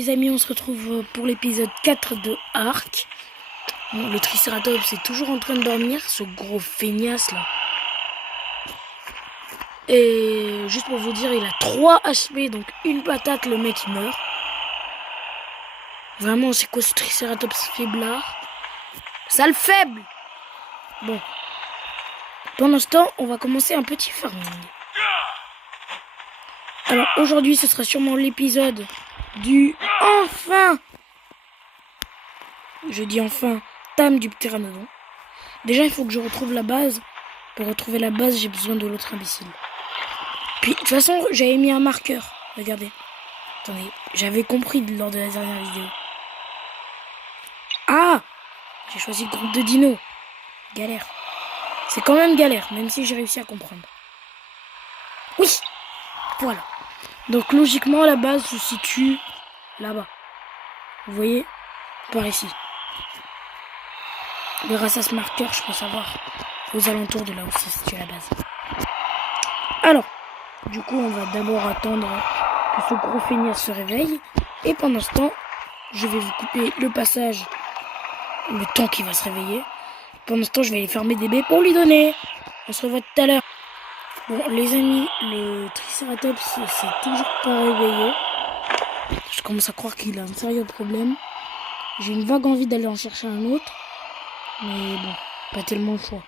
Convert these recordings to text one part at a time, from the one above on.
les amis, on se retrouve pour l'épisode 4 de Ark. Bon, le Triceratops est toujours en train de dormir, ce gros feignasse là. Et juste pour vous dire, il a 3 HP, donc une patate, le mec il meurt. Vraiment, c'est quoi ce Triceratops faiblard? Sale faible! Bon. Pendant ce temps, on va commencer un petit farming. Alors aujourd'hui, ce sera sûrement l'épisode du enfin, je dis enfin, Tam du Pteranodon. Déjà, il faut que je retrouve la base. Pour retrouver la base, j'ai besoin de l'autre imbécile. Puis, de toute façon, j'avais mis un marqueur. Regardez. Attendez, j'avais compris lors de la dernière vidéo. Ah! J'ai choisi le groupe de dinos. Galère. C'est quand même galère, même si j'ai réussi à comprendre. Oui! Voilà. Donc, logiquement, la base se situe là-bas. Vous voyez? Par ici. Grâce à ce marqueur, je peux savoir aux alentours de là où se situe la base. Alors, du coup, on va d'abord attendre que ce gros feignasse se réveille. Et pendant ce temps, je vais vous couper le passage, le temps qu'il va se réveiller. Pendant ce temps, je vais aller fermer des baies pour lui donner. On se revoit tout à l'heure. Bon, les amis, le Triceratops s'est toujours pas réveillé. Je commence à croire qu'il a un sérieux problème. J'ai une vague envie d'aller en chercher un autre. Mais bon, pas tellement le choix.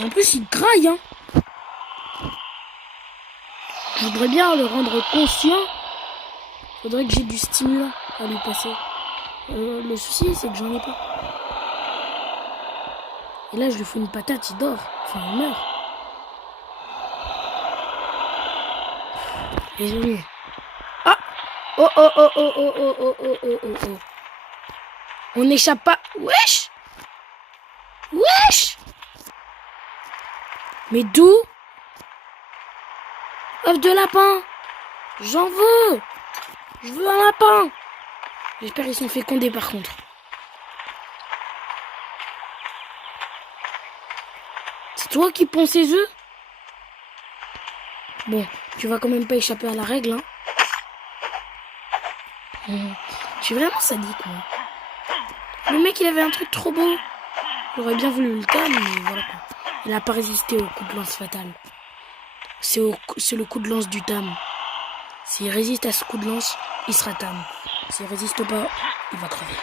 En plus, il graille, hein. Je voudrais bien le rendre conscient. Faudrait que j'ai du stimulant à lui passer. Le souci, c'est que j'en ai pas. Et là, je lui fous une patate, il dort. Enfin, il meurt. Désolé. Ah! Oh, oh, oh, oh, oh, oh, oh, oh, oh, oh, oh. On n'échappe pas. Wesh! Wesh! Mais d'où? Œuf de lapin! J'en veux! Je veux un lapin! J'espère qu'ils sont fécondés par contre. C'est toi qui ponds ces œufs? Bon, tu vas quand même pas échapper à la règle, hein. Je suis vraiment sadique, moi. Le mec, il avait un truc trop beau. J'aurais bien voulu le calme, mais voilà quoi. Il n'a pas résisté au coup de lance fatal. C'est le coup de lance du Tam. S'il résiste à ce coup de lance, il sera Tam. S'il résiste pas, il va crever.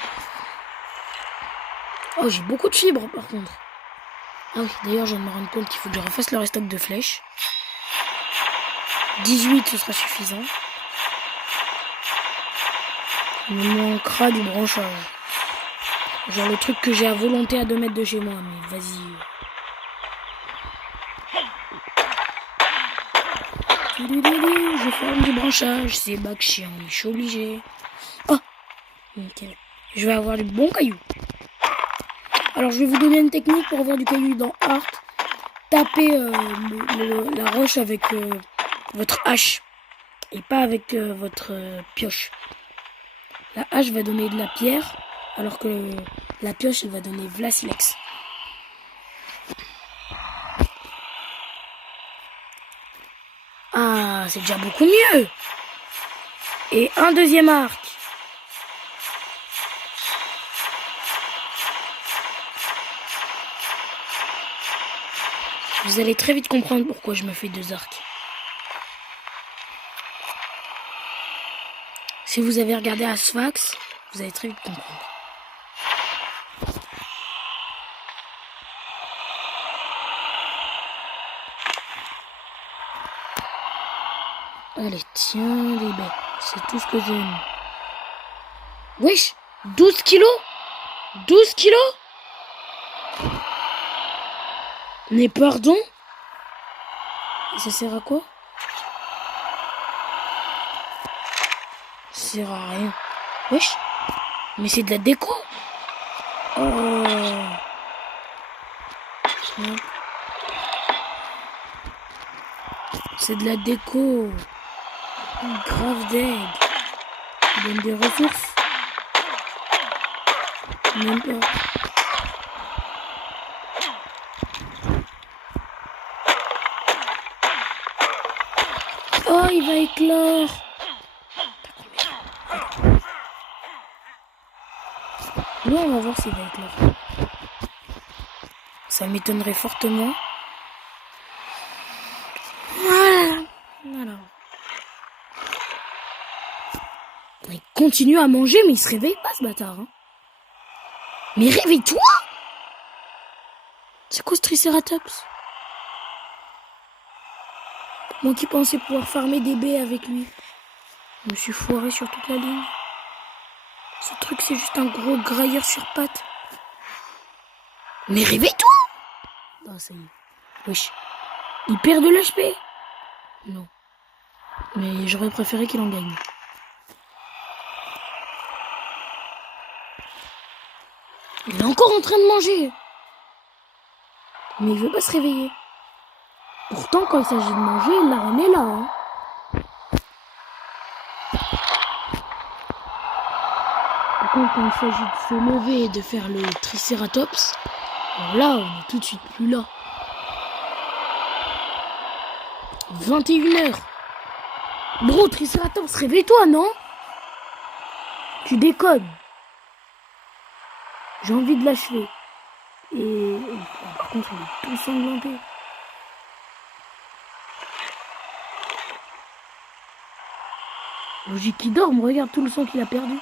Oh, j'ai beaucoup de fibres par contre. Ah oui, d'ailleurs, je viens de me rendre compte qu'il faut que je refasse le restock de flèches. 18, ce sera suffisant. Il me manquera du branchage. Genre le truc que j'ai à volonté à 2 mètres de chez moi, mais vas-y. Je forme du branchage, c'est bac chiant, mais je suis obligé. Oh, nickel. Je vais avoir du bon caillou. Alors je vais vous donner une technique pour avoir du caillou dans Ark. Tapez la roche avec votre hache et pas avec votre pioche. La hache va donner de la pierre, alors que la pioche elle va donner Vlasilex. Ah, c'est déjà beaucoup mieux. Et un deuxième arc. Vous allez très vite comprendre pourquoi je me fais 2 arcs. Si vous avez regardé Asphax, vous allez très vite comprendre. Allez, tiens les bêtes, c'est tout ce que j'aime. Wesh, 12 kilos 12 kilos. Mais pardon? Ça sert à quoi? Ça sert à rien. Wesh, mais c'est de la déco. Oh. C'est de la déco. Grave d'aigle. Il donne des ressources. Même pas. Oh, il va éclore. Nous, on va voir s'il va être là. Ça m'étonnerait fortement. Voilà. Alors. Il continue à manger, mais il se réveille pas, ce bâtard. Hein. Mais réveille-toi! C'est quoi ce Triceratops? Moi qui pensais pouvoir farmer des baies avec lui. Je me suis foiré sur toute la ligne. Ce truc, c'est juste un gros grailleur sur pattes. Mais réveille-toi! Ah, ça y est. Wesh. Il perd de l'HP? Non. Mais j'aurais préféré qu'il en gagne. Il est encore en train de manger. Mais il veut pas se réveiller. Pourtant, quand il s'agit de manger, la reine est là. Hein. Par contre, quand il s'agit de se lever et de faire le Triceratops, alors là, on est tout de suite plus là. 21h. Gros, Triceratops, réveille-toi, non? Tu déconnes. J'ai envie de l'achever. Et par contre, il est tout sanglanté. Logique qu'il dorme, regarde tout le sang qu'il a perdu.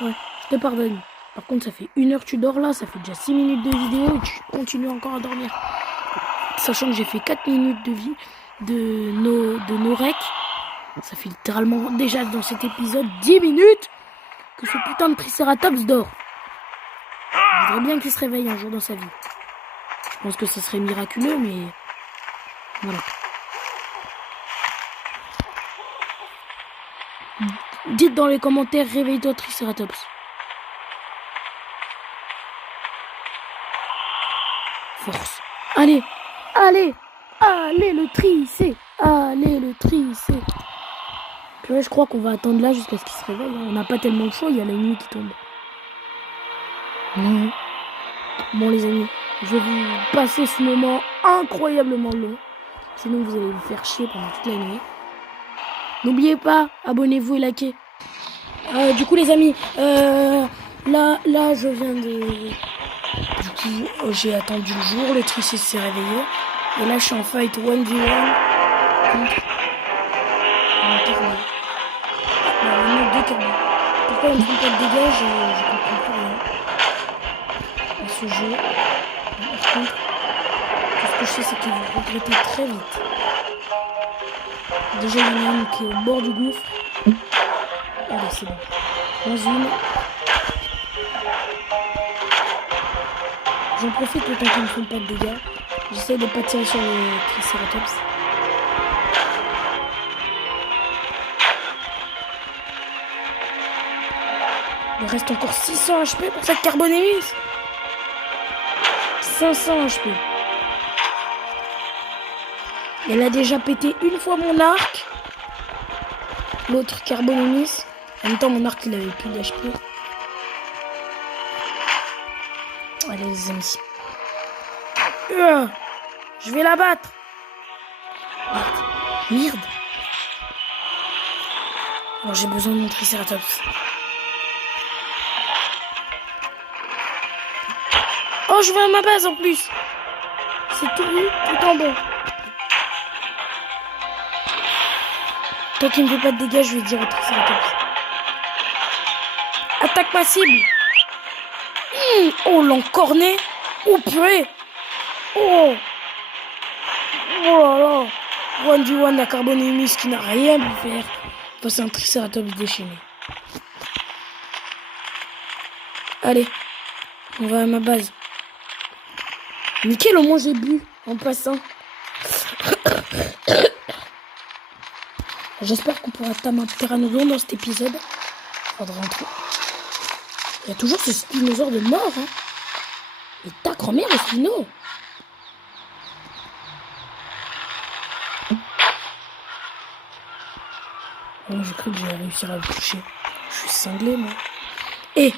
Ouais, je te pardonne. Par contre, ça fait 1h que tu dors là, ça fait déjà 6 minutes de vidéo et tu continues encore à dormir. Sachant que j'ai fait 4 minutes de vie de nos recs. Ça fait littéralement déjà dans cet épisode 10 minutes que ce putain de Triceratops dort. Je voudrais bien qu'il se réveille un jour dans sa vie. Je pense que ce serait miraculeux, mais voilà. Dites dans les commentaires, réveille-toi Triceratops. Force. Allez, allez, allez le tricé, allez le tricé. Là, je crois qu'on va attendre là jusqu'à ce qu'il se réveille. On n'a pas tellement de choix, il y a la nuit qui tombe. Bon les amis, je vais vous passer ce moment incroyablement long. Sinon vous allez vous faire chier pendant toute la nuit. N'oubliez pas, abonnez-vous et likez. Du coup les amis, là je viens de... Du coup j'ai attendu le jour, le tricé s'est réveillé. Et là je suis en fight 1v1 contre... Pourquoi il ne prend pas de dégâts, je comprends plus rien. À ce jeu. Par contre, tout ce que je sais c'est qu'ils vont regretter très vite. Déjà il y en a une qui est au bord du gouffre. Allez c'est bon. Dans une. J'en profite le temps qu'ils ne font pas de dégâts. J'essaie de pas tirer sur le Triceratops. Il reste encore 600 HP pour cette Carbonémis. 500 HP. Elle a déjà pété une fois mon arc. L'autre Carbonémis. En même temps, mon arc, il avait plus d'HP. Allez, les amis. Je vais la battre. Merde. Alors, j'ai besoin de mon Triceratops. Oh, je vais à ma base en plus. C'est tout en bon. Tant qu'il ne fait pas de dégâts, je vais dire au Triceratops. Attaque ma cible. Oh, l'encorné. Oh, purée. Oh. Oh là là. 1v1 la Carbonémis qui n'a rien pu faire face à un Triceratops déchaîné. Allez. On va à ma base. Nickel, au moins j'ai bu en passant. J'espère qu'on pourra tamer un pteranodon dans cet épisode. Faudra rentrer. Il y a toujours ce spinosaure de mort. Hein. Mais ta grand-mère, le spino. Oh, j'ai cru que j'allais réussir à le toucher. Je suis cinglé, moi. Et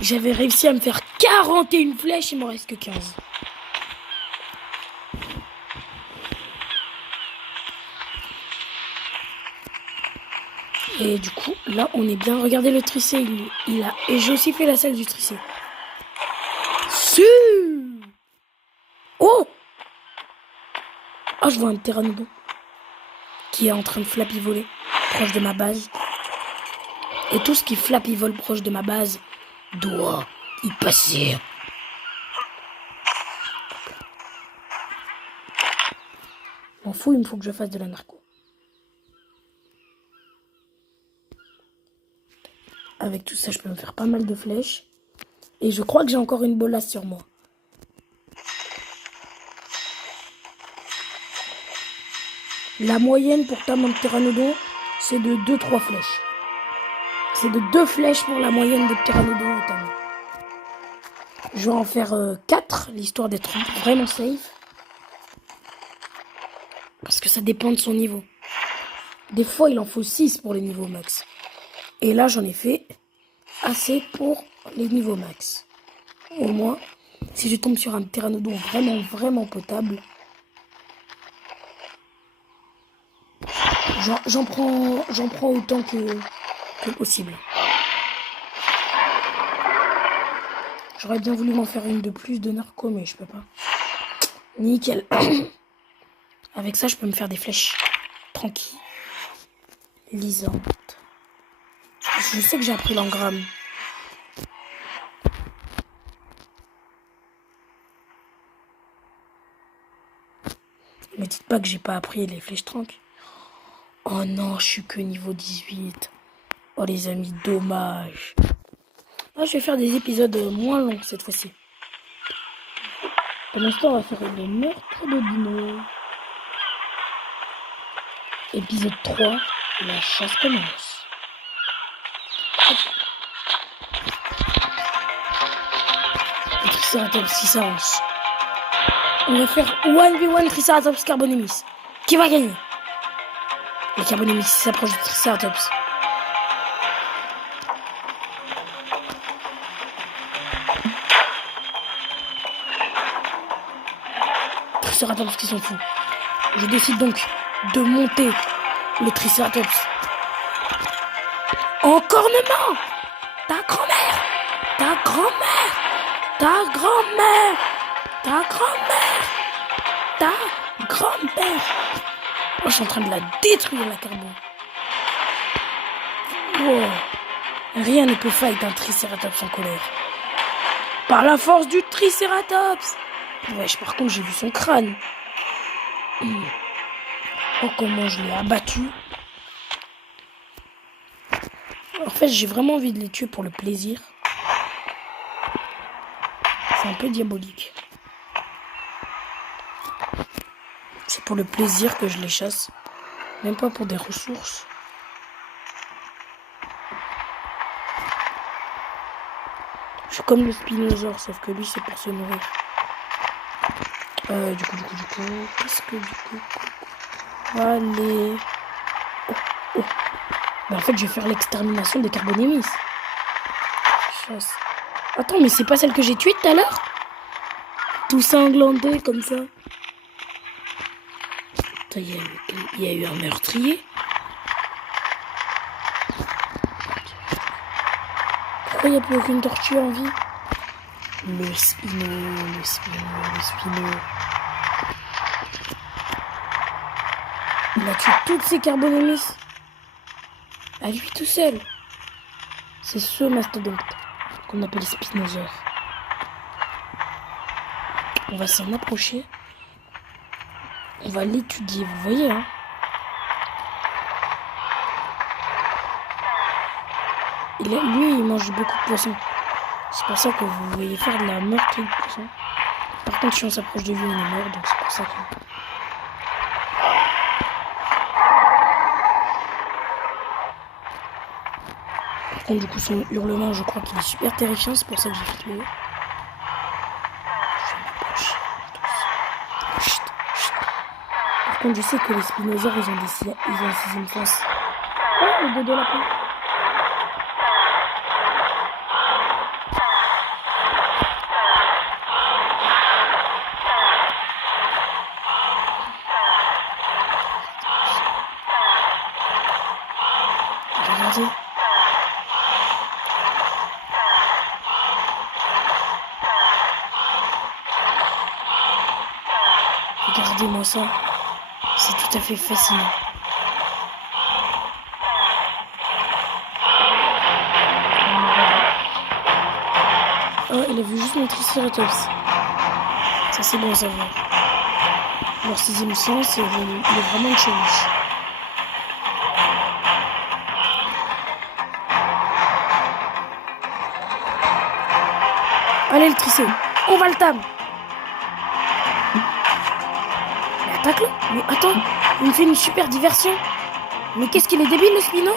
j'avais réussi à me faire 41 flèches, il m'en reste que 15. Et du coup, là, on est bien. Regardez le tricé. Et j'ai aussi fait la salle du tricé. je vois un pteranodon qui est en train de flapivoler proche de ma base. Et tout ce qui flapivole proche de ma base doit y passer. M'en fous, il me faut que je fasse de la narco. Avec tout ça, je peux me faire pas mal de flèches. Et je crois que j'ai encore une bolasse sur moi. La moyenne pour tamer un pteranodon, c'est de 2-3 flèches. C'est de 2 flèches pour la moyenne des pteranodons à tamer. Je vais en faire 4, l'histoire d'être vraiment safe. Parce que ça dépend de son niveau. Des fois, il en faut 6 pour les niveaux max. Et là, j'en ai fait assez pour les niveaux max. Au moins, si je tombe sur un pteranodon vraiment potable, j'en prends autant que possible. J'aurais bien voulu m'en faire une de plus de narco, mais je peux pas. Nickel. Avec ça, je peux me faire des flèches tranquilles, lisantes. Je sais que j'ai appris l'engramme. Me dites pas que j'ai pas appris les flèches tranquilles. Oh non, je suis que niveau 18. Oh les amis, dommage. Là, je vais faire des épisodes moins longs cette fois-ci. Pour l'instant, on va faire le meurtre de Dino. Épisode 3, la chasse commence. Hop. Le Triceratops qui s'avance. On va faire 1v1 Triceratops Carbonemis. Qui va gagner? Le Carbonemis s'approche du Triceratops. Triceratops qui s'en fout. Je décide donc de monter le Triceratops. Encornement! Ta grand-mère! Ta grand-mère! Ta grand-mère! Ta grand-mère! Ta grand-mère! Oh, je suis en train de la détruire, la carbo. Wow. Rien ne peut fight un Triceratops en colère. Par la force du Triceratops! Wesh, par contre, j'ai vu son crâne. Oh, comment je l'ai abattu. En fait, j'ai vraiment envie de les tuer pour le plaisir. C'est un peu diabolique. C'est pour le plaisir que je les chasse. Même pas pour des ressources. Je suis comme le spinosaure, sauf que lui, c'est pour se nourrir. Du coup, qu'est-ce que du coup allez. Oh. Mais en fait, je vais faire l'extermination des Carbonemis. Chasse. Attends, mais c'est pas celle que j'ai tuée tout à l'heure? Tout sanglanté comme ça. Attends, il y a eu un meurtrier. Pourquoi il n'y a plus aucune tortue en vie? Le spino. Il a tué toutes ces Carbonemis. À lui tout seul. C'est ce mastodonte qu'on appelle spinosaure. On va s'en approcher. On va l'étudier, vous voyez, hein. Lui, il mange beaucoup de poissons. C'est pour ça que vous voyez faire de la meurtre de poissons. Par contre, si on s'approche de lui, il est mort, donc c'est pour ça que... Par contre, du coup, son hurlement, je crois qu'il est super terrifiant, c'est pour ça que j'ai fait le... Je vais m'approcher. Chut. Par contre, je sais que les spinosaures, ils ont un sixième sens. Oh, le dodo lapin. Regardez. Regardez-moi ça. C'est tout à fait fascinant. Oh, il a vu juste mon Triceratops. Ça, c'est bon à savoir. Leur 6e sens, il est vraiment chevauche. Allez, le Tricé, on va le tam. Mais attaque-le. Mais attends, il me fait une super diversion. Mais qu'est-ce qu'il est débile, le Spino.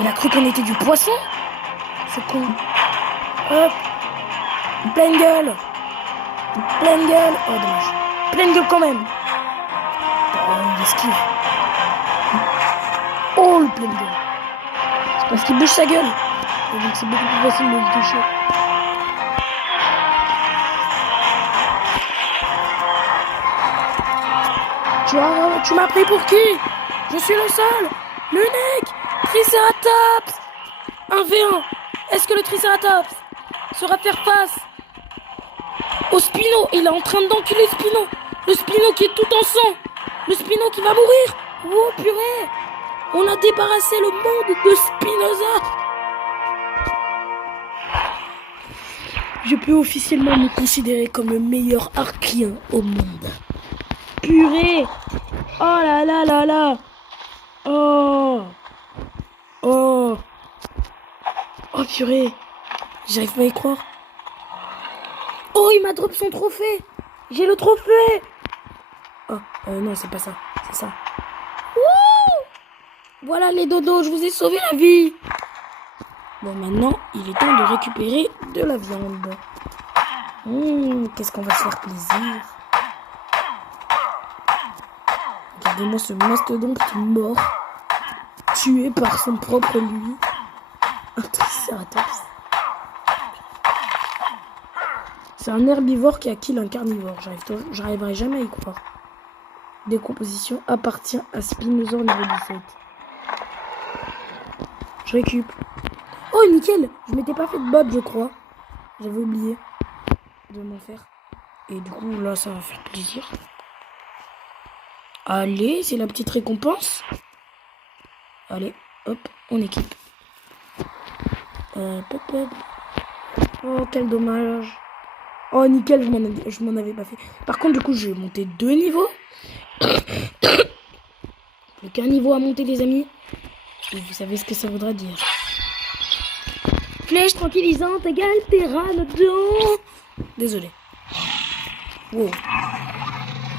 Il a cru qu'on était du poisson. Ce con. Hop. Pleine gueule. Pleine gueule. Oh, dommage. Pleine gueule quand même. Oh, il esquive. Oh, le pleine gueule. C'est parce qu'il bouge sa gueule. Et donc c'est beaucoup plus facile de le toucher. Tu m'as pris pour qui? Je suis le seul. L'unique. Triceratops. 1v1. Est-ce que le Triceratops saura faire face au Spino? Il est en train d'enculer Spino. Le Spino qui est tout en sang. Le Spino qui va mourir. Oh purée. On a débarrassé le monde de Spinoza. Je peux officiellement me considérer comme le meilleur archéen au monde. Purée. Oh là là là là. Oh. Oh. Oh purée. J'arrive pas à y croire. Oh, il m'a drop son trophée. J'ai le trophée. Oh, non, c'est pas ça. C'est ça. Wouh. Voilà les dodos, je vous ai sauvé la vie. Bon, maintenant, il est temps de récupérer de la viande. Qu'est-ce qu'on va se faire plaisir. Regardez-moi ce mastodonte mort. Tué par son propre lui. Un Triceratops. C'est un herbivore qui a kill un carnivore. J'arriverai jamais à y croire. Décomposition appartient à Spinosaure niveau 17. Je récup. Oh nickel. Je m'étais pas fait de bob je crois. J'avais oublié de m'en faire. Et du coup là ça va faire plaisir. Allez, c'est la petite récompense. Allez, hop, on équipe. Hop, hop. Oh quel dommage. Oh nickel, je m'en avais pas fait. Par contre du coup j'ai monté 2 niveaux. Plus qu'un niveau à monter les amis. Et vous savez ce que ça voudra dire. Flèche tranquillisante égale pteranodon. Désolé. Wow.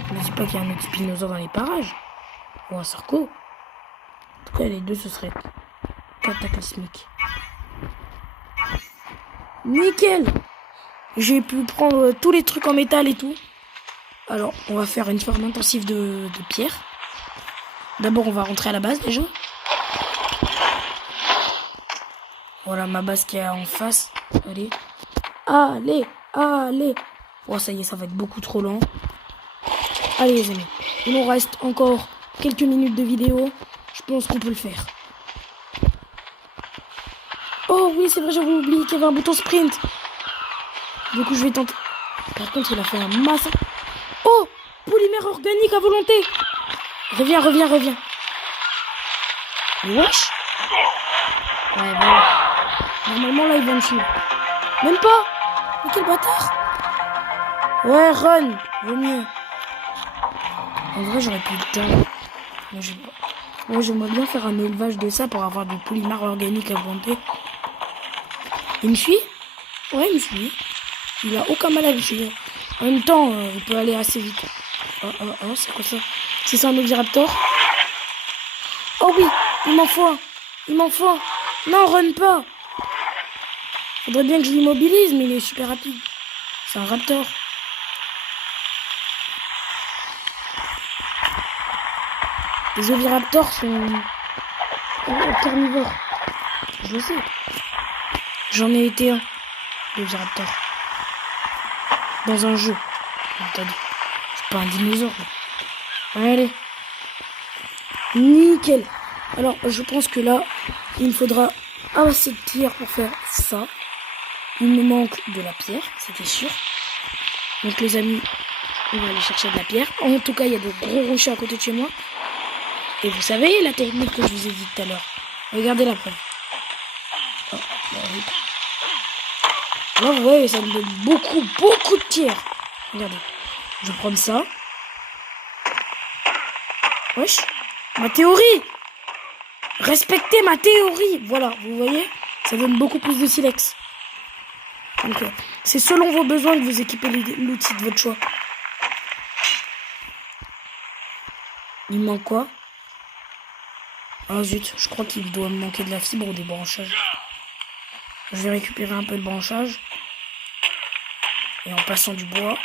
Je ne dis pas qu'il y a un autre Spinosaure dans les parages. Ou un Sarco. En tout cas les deux ce serait cataclysmique. Nickel. J'ai pu prendre tous les trucs en métal et tout. Alors, on va faire une forme intensive de pierre. D'abord, on va rentrer à la base déjà. Voilà ma base qui est en face. Allez. Allez, allez. Oh, ça y est, ça va être beaucoup trop lent. Allez les amis. Il nous reste encore quelques minutes de vidéo. Je pense qu'on peut le faire. Oh oui, c'est vrai, j'avais oublié qu'il y avait un bouton sprint. Du coup, je vais tenter. Par contre, il a fait un masse. Oh, polymère organique à volonté. Reviens, reviens, reviens. Wesh. Ouais, voilà. Normalement, là, il va me suivre. Même pas. Mais quel bâtard. Ouais, run. Vaut mieux. En vrai, j'aurais pu le temps. Mais j'ai pas. Moi, j'aimerais bien faire un élevage de ça pour avoir du polymère organique à volonté. Il me suit? Ouais, il me suit. Il a aucun mal à me suivre. En même temps, il peut aller assez vite. Oh, c'est quoi ça? C'est ça un Oviraptor? Oh oui, il m'en faut un. Il m'en faut un. Non, run pas. Faudrait bien que je l'immobilise, mais il est super rapide. C'est un raptor. Les Oviraptors sont carnivores. Je le sais. J'en ai été un. L'Oviraptor. Dans un jeu. T'as dit. C'est pas un dinosaure. Allez. Nickel. Alors, je pense que là, il me faudra assez de pierre pour faire ça. Il me manque de la pierre, c'était sûr. Donc les amis, on va aller chercher de la pierre. En tout cas, il y a de gros rochers à côté de chez moi. Et vous savez la technique que je vous ai dit tout à l'heure. Regardez la preuve. Oh, bah oui. Là, vous voyez, ça me donne beaucoup de pierre. Regardez. Je vais prendre ça. Wesh. Ma théorie. Respectez ma théorie. Voilà, vous voyez, ça donne beaucoup plus de silex. Donc, c'est selon vos besoins que vous équipez l'outil de votre choix. Il me manque quoi? Ah zut, je crois qu'il doit me manquer de la fibre ou des branchages. Je vais récupérer un peu de branchage. Et en passant du bois.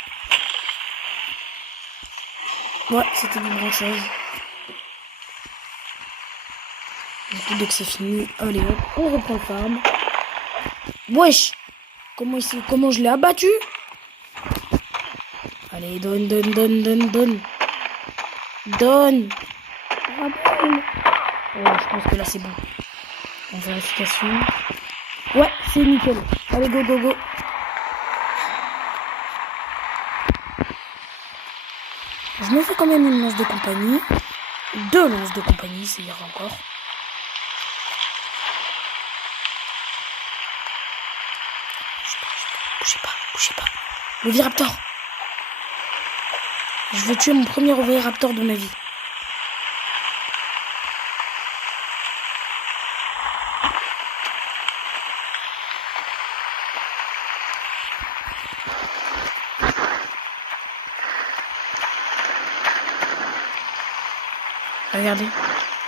Ouais, c'était du branchage. Du coup, dès que c'est fini, allez hop, on reprend le farm. Wesh! Comment je l'ai abattu? Allez, donne. Donne. Ah, bon. Oh, je pense que là c'est bon. En vérification. Ouais, c'est nickel. Allez, go. Je me fais quand même une lance de compagnie. 2 lances de compagnie, ça ira encore. Bougez pas. Oviraptor. Je vais tuer mon premier Oviraptor de ma vie. Regardez.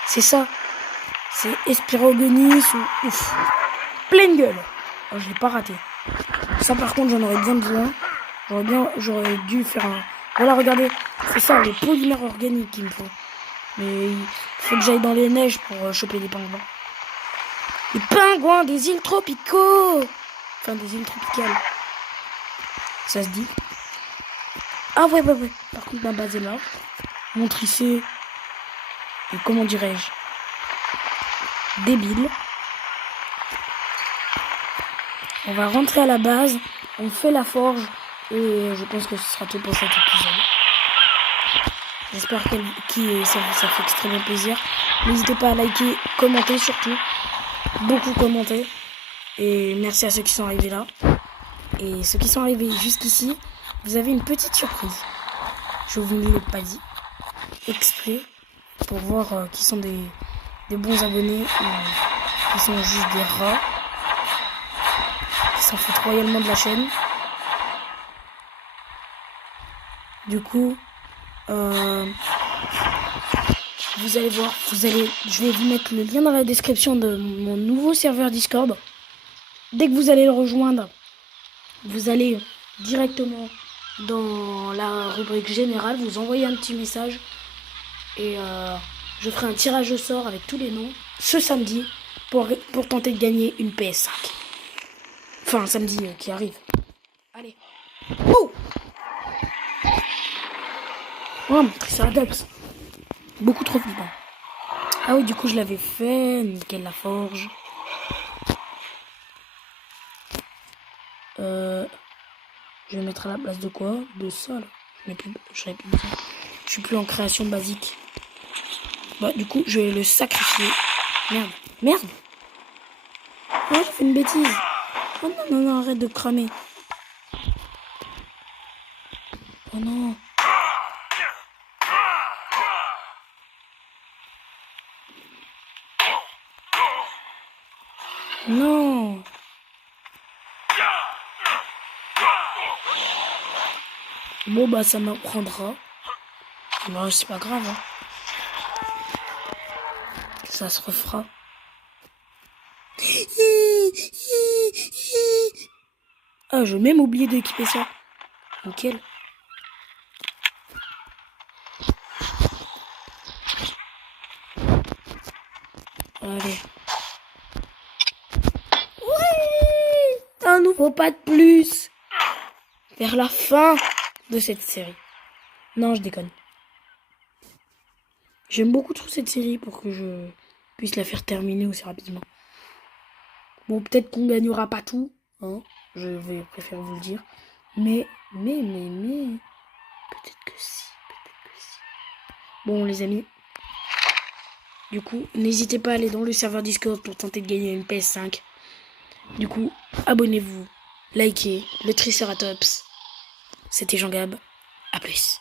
C'est ça. C'est Espirogonis ou ouf. Pleine gueule. Oh, je l'ai pas raté. Ça par contre j'en aurais bien besoin. J'aurais dû faire un... Voilà, regardez. C'est ça, le polymère organique qu'il me faut. Mais il faut que j'aille dans les neiges pour choper des pingouins. Les pingouins des îles tropicaux. Enfin, des îles tropicales. Ça se dit. Ah ouais. Par contre, ma base est là. Mon tricé. Et comment dirais-je? Débile. On va rentrer à la base. On fait la forge. Et je pense que ce sera tout pour cet épisode. J'espère que ça fait extrêmement plaisir. N'hésitez pas à liker, commenter surtout. Beaucoup commenter. Et merci à ceux qui sont arrivés là. Et ceux qui sont arrivés jusqu'ici, vous avez une petite surprise. Je vous ne l'ai pas dit. Exprès. Pour voir qui sont des bons abonnés ou qui sont juste des rats. Qui s'en foutent royalement de la chaîne. Du coup, vous allez voir, je vais vous mettre le lien dans la description de mon nouveau serveur Discord. Dès que vous allez le rejoindre, vous allez directement dans la rubrique générale, vous envoyez un petit message et je ferai un tirage au sort avec tous les noms ce samedi pour tenter de gagner une PS5. Enfin, un samedi qui arrive. Allez. Oh! Oh, mon Triceratops. Beaucoup trop vivant. Ah oui, du coup, je l'avais fait. Nickel, la forge. Je vais mettre à la place de quoi? De ça, là. Je suis plus en création basique. Bah, du coup, je vais le sacrifier. Merde. Oh, j'ai fait une bêtise. Oh non, arrête de cramer. Oh non. Non. Bon bah ça m'apprendra. Bah c'est pas grave. Hein. Ça se refera. Ah, j'ai même oublié d'équiper ça. Nickel. Allez. Ouais, un nouveau pas de plus. Vers la fin de cette série. Non, je déconne. J'aime beaucoup trop cette série pour que je puisse la faire terminer aussi rapidement. Bon, peut-être qu'on gagnera pas tout. Hein, je vais préférer vous le dire. Mais. Peut-être que si. Bon, les amis. Du coup, n'hésitez pas à aller dans le serveur Discord pour tenter de gagner une PS5. Du coup, abonnez-vous, likez le Triceratops. C'était Jean Gab. A plus.